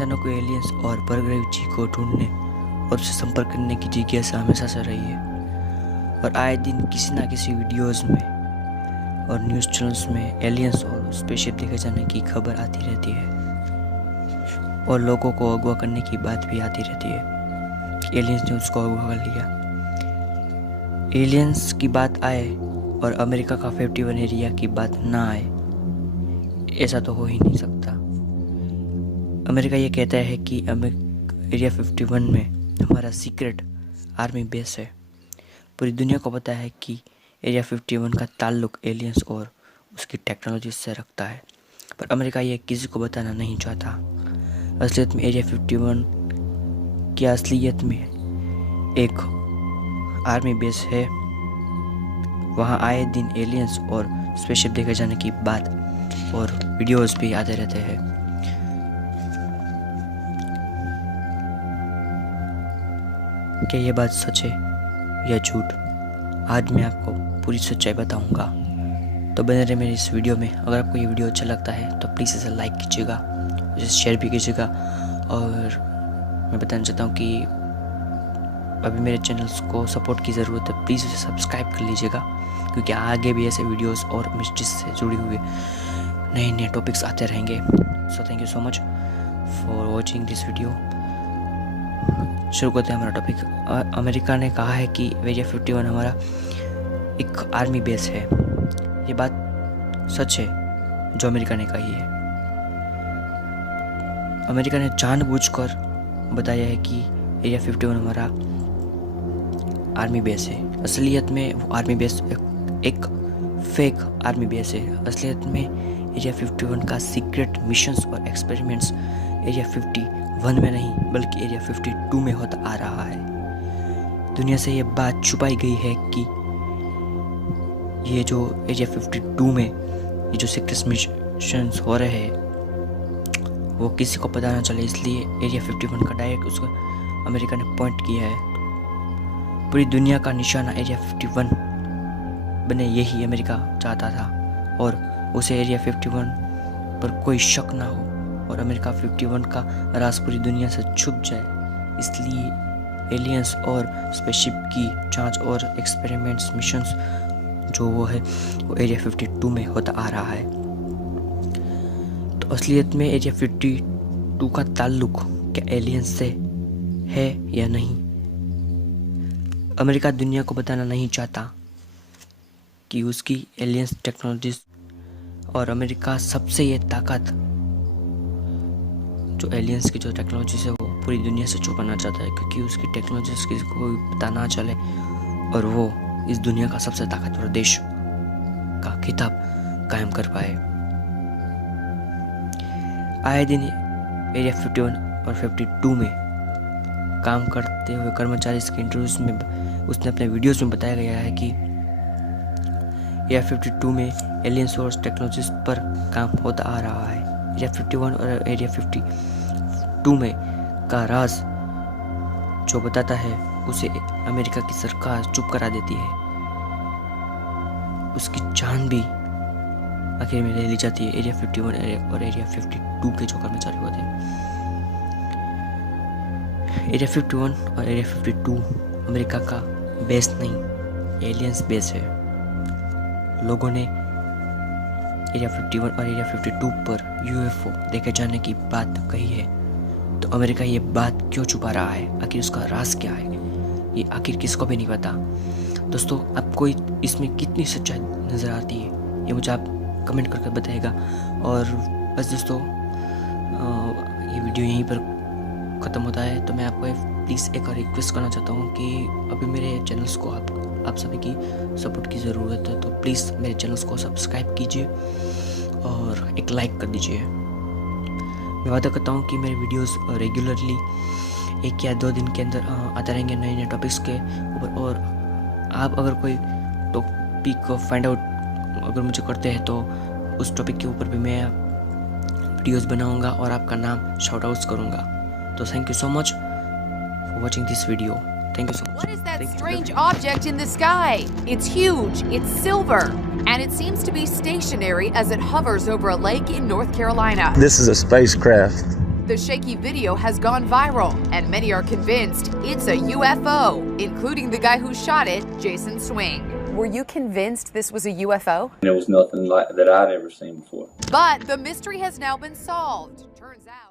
इंसानों को एलियंस और परग्रही जीव को ढूंढने और उससे संपर्क करने की जिज्ञासा हमेशा से रही है और आए दिन किसी ना किसी वीडियोस में और न्यूज़ चैनल्स में एलियंस और स्पेसशिप देखे जाने की खबर आती रहती है और लोगों को अगवा करने की बात भी आती रहती है कि एलियंस ने उसको अगवा कर लिया। एलियंस की बात आए और अमेरिका का 51 एरिया की बात ना आए, ऐसा तो हो ही नहीं सकता। अमेरिका ये कहता है कि एरिया 51 में हमारा सीक्रेट आर्मी बेस है। पूरी दुनिया को पता है कि एरिया 51 का ताल्लुक एलियंस और उसकी टेक्नोलॉजी से रखता है, पर अमेरिका ये किसी को बताना नहीं चाहता। असलियत में एरिया 51 की असलियत में एक आर्मी बेस है। वहाँ आए दिन एलियंस और स्पेसशिप देखे जाने की बात और वीडियोस भी आते रहते हैं। क्या ये बात सच है या झूठ, आज मैं आपको पूरी सच्चाई बताऊंगा। तो बने रहे मेरी इस वीडियो में। अगर आपको ये वीडियो अच्छा लगता है तो प्लीज़ इसे लाइक कीजिएगा, इसे शेयर भी कीजिएगा। और मैं बताना चाहता हूँ कि अभी मेरे चैनल्स को सपोर्ट की ज़रूरत है, प्लीज़ उसे सब्सक्राइब कर लीजिएगा, क्योंकि आगे भी ऐसे वीडियोस और मिस्ट्रीज से जुड़ी हुई नए नए टॉपिक्स आते रहेंगे। So thank you so much for watching this video. शुरू करते हैं हमारा टॉपिक। अमेरिका ने कहा है कि एरिया 51 हमारा एक आर्मी बेस है। ये बात सच है जो अमेरिका ने कही है। अमेरिका ने जानबूझकर बताया है कि एरिया 51 हमारा आर्मी बेस है। असलियत में वो आर्मी बेस एक फेक आर्मी बेस है। असलियत में एरिया 51 का सीक्रेट मिशंस और एक्सपेरिमेंट्स एरिया 51 में नहीं बल्कि एरिया 52 में होता आ रहा है। दुनिया से ये बात छुपाई गई है कि ये जो एरिया 52 में ये जो सीक्रेट मिशंस हो रहे हैं वो किसी को पता ना चले, इसलिए एरिया 51 का डायरेक्ट उसको अमेरिका ने पॉइंट किया है। पूरी दुनिया का निशाना एरिया 51 बने, यही अमेरिका चाहता था और उसे एरिया 51 पर कोई शक ना हो और अमेरिका 51 का राज पूरी दुनिया से छुप जाए। इसलिए एलियंस और स्पेसशिप की जांच और एक्सपेरिमेंट्स मिशंस जो वो एरिया 52 में होता आ रहा है। तो असलियत में एरिया 52 का ताल्लुक क्या एलियंस से है या नहीं, अमेरिका दुनिया को बताना नहीं चाहता कि उसकी एलियंस टेक्नोलॉजीज और अमेरिका सबसे ये ताकत जो एलियंस की जो टेक्नोलॉजीज है वो पूरी दुनिया से छुपाना चाहता है, क्योंकि उसकी टेक्नोलॉजीज किसी को भी पता ना चले और वो इस दुनिया का सबसे ताकतवर देश का खिताब कायम कर पाए। आए दिन एरिया 51 और 52 में काम करते हुए कर्मचारी के इंटरव्यूज में उसने अपने वीडियोस में बताया गया है कि एरिया 52 में एलियंस और टेक्नोलॉजीज पर काम होता आ रहा है। एरिया 51 और एरिया 52 में का राज जो बताता है उसे अमेरिका की सरकार चुप करा देती है। उसकी जान भी आखिर में ले ली जाती है एरिया 51 और एरिया 52 के जो कर्मचारी होते हैं। एरिया 51 और एरिया 52 अमेरिका का बेस नहीं, एलियंस बेस है। लोगों ने एरिया 51 और एरिया 52 पर यूएफओ देखे जाने की बात कही है, तो अमेरिका ये बात क्यों छुपा रहा है? आखिर उसका राज क्या है? ये आखिर किसको भी नहीं पता। दोस्तों, आपको इसमें कितनी सच्चाई नज़र आती है ये मुझे आप कमेंट करके बताइएगा। और बस दोस्तों, ये वीडियो यहीं पर ख़त्म होता है। तो मैं आपको प्लीज़ एक और रिक्वेस्ट करना चाहता हूँ कि अभी मेरे चैनल्स को आप सभी की सपोर्ट की ज़रूरत है, तो प्लीज़ मेरे चैनल्स को सब्सक्राइब कीजिए और एक लाइक कर दीजिए। मैं वादा करता हूँ कि मेरे वीडियोस रेगुलरली 1 या 2 दिन के अंदर आते रहेंगे नए नए टॉपिक्स के ऊपर। और आप अगर कोई टॉपिक फाइंड आउट अगर मुझे करते हैं तो उस टॉपिक के ऊपर भी मैं वीडियोस बनाऊंगा और आपका नाम शाउट आउट्स करूंगा। तो thank you so much for watching this video. Thank you so much. What is that strange object in the sky? It's huge, it's silver, and it seems to be stationary as it hovers over a lake in North Carolina. This is a spacecraft. The shaky video has gone viral, and many are convinced it's a UFO, including the guy who shot it, Jason Swing. Were you convinced this was a UFO? It was nothing like that I'd ever seen before. But the mystery has now been solved.